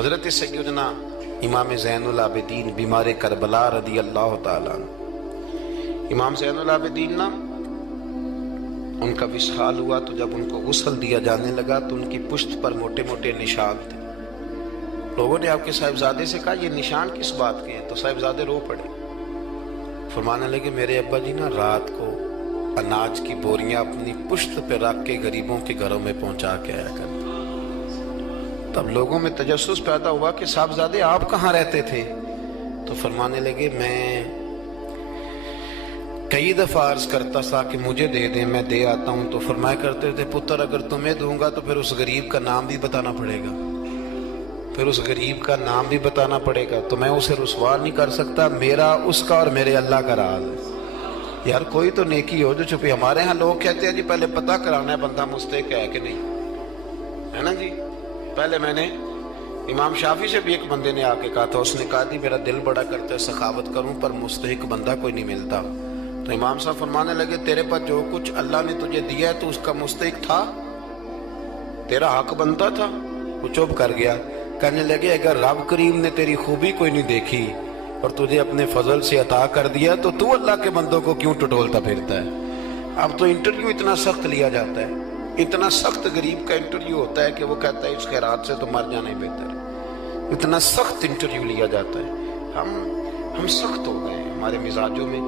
حضرت سیدنا امام زین العابدین بیمار کربلا رضی اللہ تعالیٰ عنہ، امام زین العابدین نا ان کا وصال ہوا تو جب ان کو غسل دیا جانے لگا تو ان کی پشت پر موٹے موٹے نشان تھے۔ لوگوں نے آپ کے صاحبزادے سے کہا یہ نشان کس بات کے ہیں؟ تو صاحبزادے رو پڑے، فرمانے لگے میرے ابا جی نا رات کو اناج کی بوریاں اپنی پشت پہ رکھ کے غریبوں کے گھروں میں پہنچا کے آیا کرتے۔ تب لوگوں میں تجسس پیدا ہوا کہ صاحبزادے آپ کہاں رہتے تھے؟ تو فرمانے لگے میں کئی دفعہ عرض کرتا تھا کہ مجھے دے دیں، میں دے آتا ہوں، تو فرمایا کرتے تھے پتر اگر تمہیں دوں گا تو پھر اس غریب کا نام بھی بتانا پڑے گا، پھر اس غریب کا نام بھی بتانا پڑے گا، تو میں اسے رسوا نہیں کر سکتا، میرا اس کا اور میرے اللہ کا راز ہے۔ یار کوئی تو نیکی ہو جو چھپی۔ ہمارے ہاں لوگ کہتے ہیں جی پہلے پتہ کرانا ہے بندہ مستحق ہے کہ نہیں، ہے نا جی۔ پہلے میں نے امام شافعی سے بھی ایک بندے نے آ کے کہا تھا، اس نے کہا جی میرا دل بڑا کرتا ہے سخاوت کروں پر مستحق بندہ کوئی نہیں ملتا۔ تو امام صاحب فرمانے لگے تیرے پاس جو کچھ اللہ نے تجھے دیا ہے تو اس کا مستحق تھا، تیرا حق بنتا تھا۔ وہ چپ کر گیا، کہنے لگے اگر رب کریم نے تیری خوبی کوئی نہیں دیکھی اور تجھے اپنے فضل سے عطا کر دیا تو اللہ کے بندوں کو کیوں ٹٹولتا پھرتا ہے؟ اب تو انٹرویو اتنا سخت لیا جاتا ہے، اتنا سخت غریب کا انٹرویو ہوتا ہے کہ وہ کہتا ہے اس خیرات سے تو مر جانا ہی بہتر ہے، اتنا سخت انٹرویو لیا جاتا ہے۔ ہم سخت ہو گئے ہمارے مزاجوں میں۔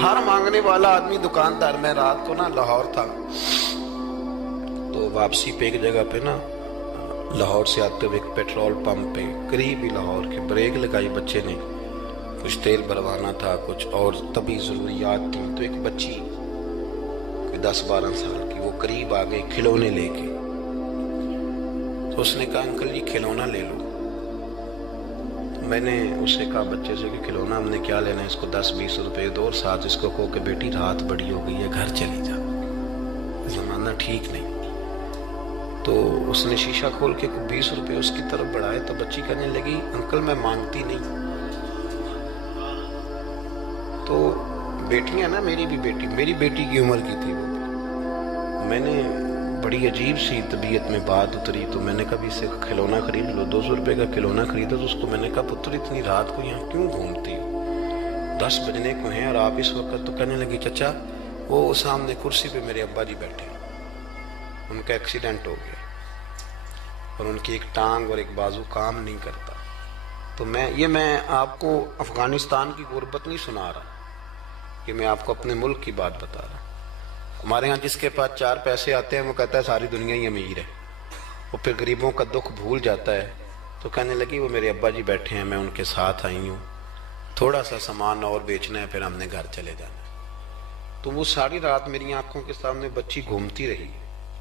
ہر مانگنے والا آدمی دکاندار، میں رات کو نا لاہور تھا تو واپسی پہ ایک جگہ پہ نا لاہور سے آتے ہوئے ایک پیٹرول پمپ پہ قریب ہی لاہور کے بریک لگائی، بچے نے کچھ تیل بھروانا تھا، کچھ اور طبی ضروریات تھیں، تو ایک بچی 10-12 سال کی وہ قریب آ گئی کھلونے لے کے، تو اس نے کہا انکل جی کھلونا لے لو۔ تو میں نے اس سے کہا بچے سے کہ کھلونا ہم نے کیا لینا ہے، اس کو 10-20 روپے دو اور ساتھ اس کو کہو کہ بیٹی رات بڑی ہو گئی ہے گھر چلی جا، زمانہ ٹھیک نہیں۔ تو اس نے شیشہ کھول کے 20 روپے اس کی طرف بڑھائے تو بچی کہنے لگی انکل میں مانگتی نہیں۔ تو بیٹیاں نا، میری بھی بیٹی، میری بیٹی کی عمر کی تھی وہ، میں نے بڑی عجیب سی طبیعت میں بات اتری تو میں نے کہا بھی اسے کھلونا خرید لو، 200 روپے کا کھلونا خریدا۔ تو اس کو میں نے کہا پتر اتنی رات کو یہاں کیوں گھومتی ہو، 10 بجنے کو ہیں اور آپ اس وقت؟ تو کہنے لگی چچا وہ سامنے کرسی پہ میرے ابا جی بیٹھے، ان کا ایکسیڈنٹ ہو گیا اور ان کی ایک ٹانگ اور ایک بازو کام نہیں کرتا۔ تو میں آپ کو افغانستان کی غربت نہیں سنا رہا، کہ میں آپ کو اپنے ملک کی بات بتا رہا ہوں۔ ہمارے ہاں جس کے پاس 4 پیسے آتے ہیں وہ کہتا ہے ساری دنیا ہی امیر ہے، وہ پھر غریبوں کا دکھ بھول جاتا ہے۔ تو کہنے لگی وہ میرے ابا جی بیٹھے ہیں، میں ان کے ساتھ آئی ہوں، تھوڑا سا سامان اور بیچنا ہے پھر ہم نے گھر چلے جانا ہے۔ تو وہ ساری رات میری آنکھوں کے سامنے بچی گھومتی رہی،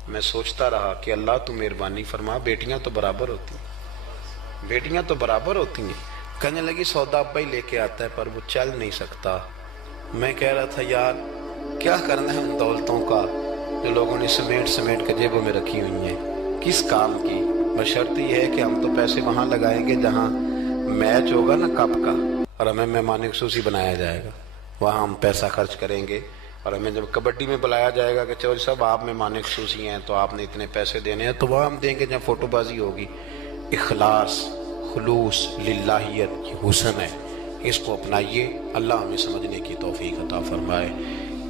میں سوچتا رہا کہ اللہ تو مہربانی فرما، بیٹیاں تو برابر ہوتی ہیں، بیٹیاں تو برابر ہوتی ہیں۔ کہنے لگی سودا ابا ہی لے کے آتا ہے پر وہ چل نہیں سکتا۔ میں کہہ رہا تھا یار کیا کرنا ہے ان دولتوں کا جو لوگوں نے سمیٹ کے جیبوں میں رکھی ہوئی ہیں، کس کام کی؟ بشرط یہ ہے کہ ہم تو پیسے وہاں لگائیں گے جہاں میچ ہوگا نا کپ کا، اور ہمیں مہمان خصوصی بنایا جائے گا، وہاں ہم پیسہ خرچ کریں گے۔ اور ہمیں جب کبڈی میں بلایا جائے گا کہ چلو صاحب آپ مہمان خصوصی ہیں تو آپ نے اتنے پیسے دینے ہیں، تو وہاں ہم دیں گے جہاں فوٹو بازی ہوگی۔ اخلاص، خلوص، للہیت، یہ حسن ہے، اس کو اپنائیے، اللہ ہمیں سمجھنے کی توفیق عطا فرمائے۔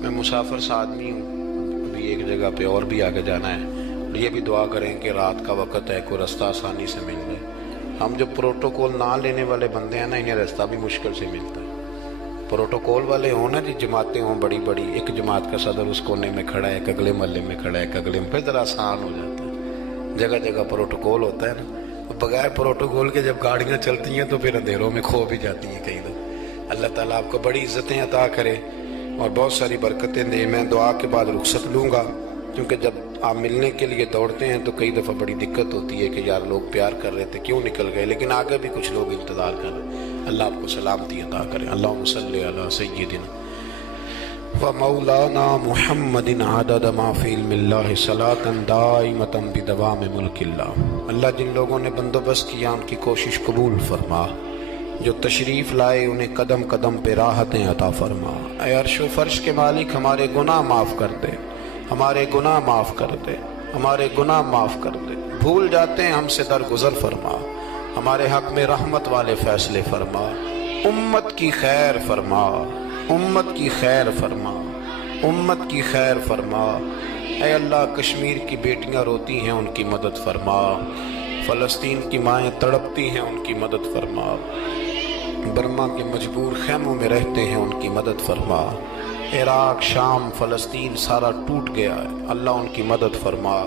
میں مسافر سا آدمی ہوں، ابھی ایک جگہ پہ اور بھی آگے جانا ہے، اور یہ بھی دعا کریں کہ رات کا وقت ہے کوئی رستہ آسانی سے مل جائے۔ ہم جو پروٹوکول نہ لینے والے بندے ہیں نا، انہیں رستہ بھی مشکل سے ملتا ہے۔ پروٹوکول والے ہوں نا جی، جماعتیں ہوں بڑی بڑی، ایک جماعت کا صدر اس کونے میں کھڑا ہے، ایک اگلے محلے میں کھڑا ہے، ایک اگلے میں، پھر ذرا آسان ہو جاتا ہے۔ جگہ جگہ پروٹوکول ہوتا ہے نا، بغیر پروٹوکول کے جب گاڑیاں چلتی ہیں تو پھر اندھیروں میں کھو بھی جاتی ہیں کئی دفعہ۔ اللہ تعالیٰ آپ کو بڑی عزتیں عطا کرے اور بہت ساری برکتیں دے۔ میں دعا کے بعد رخصت لوں گا، کیونکہ جب آپ ملنے کے لیے دوڑتے ہیں تو کئی دفعہ بڑی دقت ہوتی ہے کہ یار لوگ پیار کر رہے تھے کیوں نکل گئے، لیکن آگے بھی کچھ لوگ انتظار کر رہے ہیں۔ اللہ آپ کو سلامتی عطا کرے۔ اللہم صلی علی سیدنا و مولانا محمد عدد ما فی علم اللہ صلاۃ دائمۃ بدوام ملک اللہ۔ اللہ جن لوگوں نے بندوبست کیا ان کی کوشش قبول فرما، جو تشریف لائے انہیں قدم قدم پہ راحتیں عطا فرما۔ اے عرش و فرش کے مالک ہمارے گناہ معاف کر دے، ہمارے گناہ معاف کر دے، ہمارے گناہ معاف کر دے، بھول جاتے ہیں ہم سے درگزر فرما۔ ہمارے حق میں رحمت والے فیصلے فرما، امت کی خیر فرما، امت کی خیر فرما، امت کی خیر فرما۔ اے اللہ کشمیر کی بیٹیاں روتی ہیں، ان کی مدد فرما، فلسطین کی مائیں تڑپتی ہیں، ان کی مدد فرما، برما کے مجبور خیموں میں رہتے ہیں، ان کی مدد فرما، عراق شام فلسطین سارا ٹوٹ گیا ہے، اللہ ان کی مدد فرما،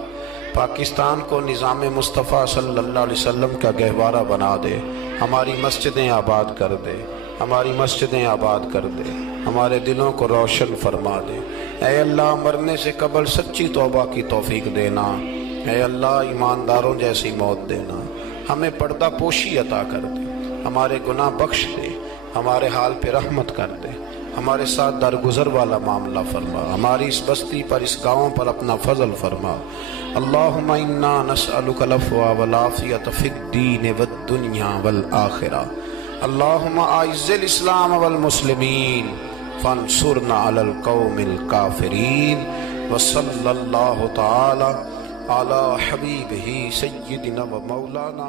پاکستان کو نظام مصطفیٰ صلی اللہ علیہ وسلم کا گہوارہ بنا دے، ہماری مسجدیں آباد کر دے، ہماری مسجدیں آباد کر دے، ہمارے دلوں کو روشن فرما دے۔ اے اللہ مرنے سے قبل سچی توبہ کی توفیق دینا، اے اللہ ایمانداروں جیسی موت دینا، ہمیں پردہ پوشی عطا کر دے، ہمارے گناہ بخش دے، ہمارے حال پہ رحمت کر دے، ہمارے ساتھ درگزر والا معاملہ فرما، ہماری اس بستی پر اس گاؤں پر اپنا فضل فرما۔ اللہم انا نسألک العفو والعافیۃ فی الدین والدنیا والآخرہ۔ اللہم اعز الاسلام والمسلمین فانصرنا علی القوم الکافرین، وصلی اللہ تعالی علی حبیبہ سیدنا و مولانا